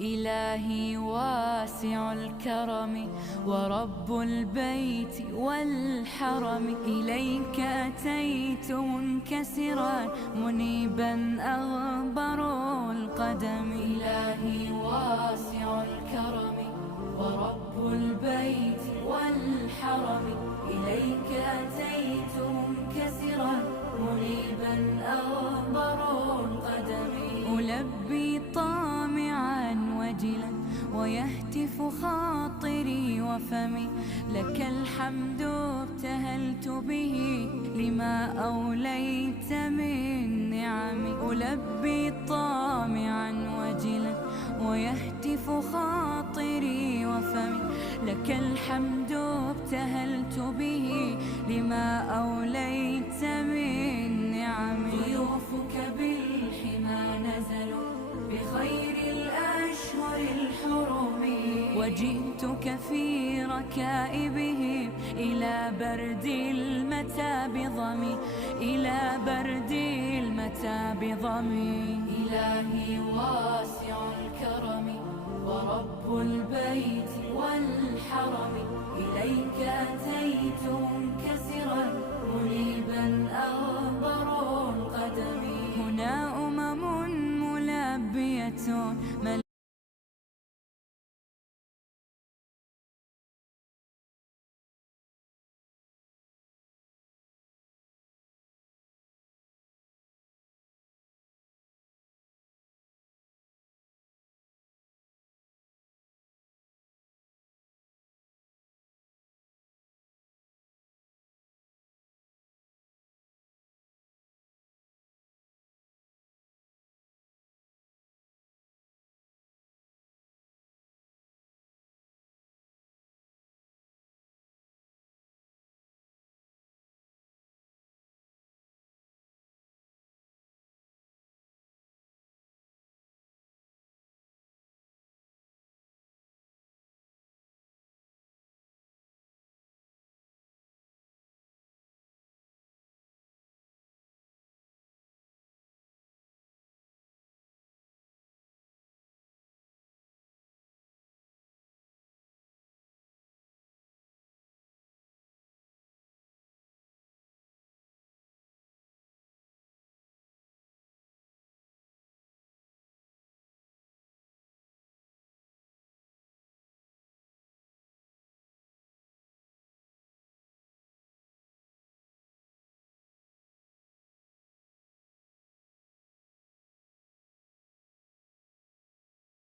إلهي واسع الكرم ورب البيت والحرم، إليك أتيت منكسرا منيبا أغبر القدم. إلهي واسع الكرم ورب البيت والحرم، إليك أتيت منكسرا منيبا أغبر القدم. ألبي طامعا وجلا ويهتف خاطري وفمي، لك الحمد ابتهلت به لما أوليت من نعم. ألبي طامعا وجلا ويهتف خاطري وفمي، لك الحمد ابتهلت به لما أوليت من نعم. ضيوفك بالحمى نزلوا بخير الأشهر الحرم، وجئتك في ركائبهم إلى برد المتى بضمي، إلى برد المتى بضمي. إلهي واسع الكرم ورب البيت والحرم، إليك أتيت منكسرا منيبا أغبر القدم. هنا أمم ملبية من